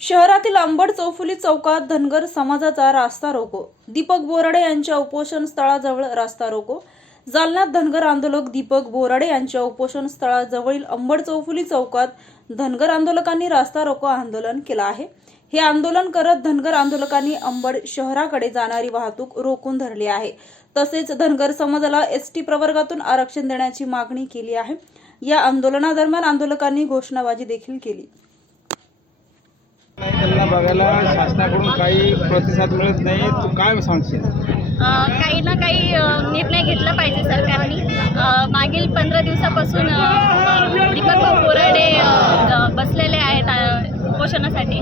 शहरातील अंबड चौफुली चौकात धनगर समाजाचा रास्ता रोको. दीपक बोराडे यांच्या उपोषण स्थळाजवळ रास्ता रोको. जालन्यात धनगर आंदोलक दीपक बोराडे यांच्या उपोषण स्थळाजवळील अंबड चौफुली चौकात धनगर आंदोलकांनी रास्ता रोको आंदोलन केलं आहे. हे आंदोलन करत धनगर आंदोलकांनी अंबड शहराकडे जाणारी वाहतूक रोखून धरली आहे. तसेच धनगर समाजाला एस टी प्रवर्गातून आरक्षण देण्याची मागणी केली आहे. या आंदोलनादरम्यान आंदोलकांनी घोषणाबाजी देखील केली. त्यांना बघायला शासनाकडून काही प्रतिसाद मिळत नाही. तू काय सांगशील? काही ना काही निर्णय घेतला पाहिजे सरकारने. मागील पंधरा दिवसापासून दीपक बोराडे बसलेले आहेत अ, उपोषणासाठी.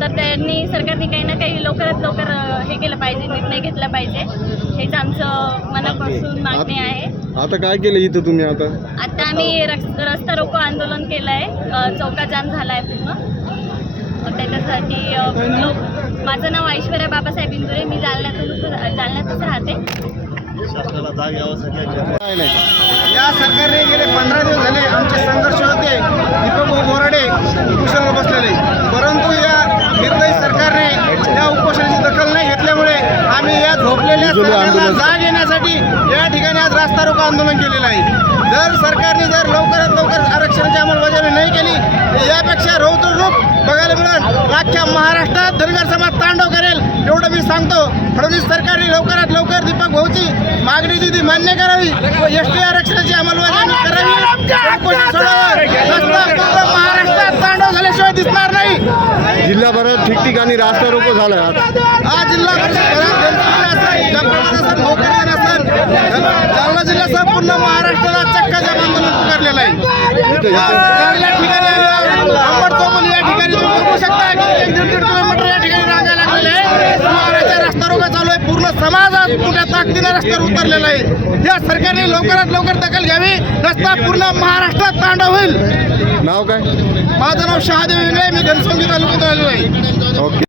तर त्यांनी सरकारने काही ना काही लवकरात लवकर हे केलं पाहिजे निर्णय घेतला पाहिजे. हेच आमचं मनापासून मागणी आहे. आता काय केलं इथं तुम्ही आता? आता आम्ही रस- रस्ता रोको आंदोलन केलं आहे चौका जाम झाला आहे पूर्ण. त्याच्यासाठी लोक माझं नाव ऐश्वर्या बाबासाहेब इंदुरे मी जालन्यातून जालन्यातच राहते. या सरकारने गेले पंधरा दिवस झाले आमचे संघर्ष होते. दीपक बोराडे उपोषणाला बसलेले. परंतु या निर्दयी सरकारने या उपोषणाची दखल नाही घेतल्यामुळे आम्ही या झोपलेल्या सरकारला. जाग येण्यासाठी या ठिकाणी आज रास्ता रोको आंदोलन केलेलं आहे. जर सरकारने जर लवकरात लवकर आरक्षणाची अंमलबजावणी नाही केली तर यापेक्षा रौद्र रूप बघायला मिळेल अख्ख्या महाराष्ट्रात धनगर समाज तांडव करेल. एवढं मी सांगतो. फडणवीस सरकारने लवकरात लवकर दीपक भाऊची मागणी जी ती मान्य करावी. व एस टी आरक्षणाची अंमलबजावणी करावी. महाराष्ट्रात तांडव झाल्याशिवाय दिसणार नाही. जिल्ह्याभरात ठिकठिकाणी रास्ता रोको झाला आज हा जिल्हा जालना जिल्ह्यासह पूर्ण महाराष्ट्राला चक्का जाम आंदोलन पुकारलेलं आहे इथं- या चांगल्या ठिकाणी अंबड चौफुली या ठिकाणी तुम्ही बघू शकता की एक दीड दीड किलोमीटर या ठिकाणी रांगा लागलेल्या आहे समाजाचा रस्ता रोगा चालू आहे पूर्ण समाज आज मोठ्या ताकदीने रस्त्यावर उतरलेला आहे? या सरकारने लवकरात लवकर दखल घ्यावी रस्ता पूर्ण महाराष्ट्रात तांडव होईल. नाव काय? माझं नाव शहादेव इंगळे मी घनसंगी तालुक्यात आलेलो आहे. ओके.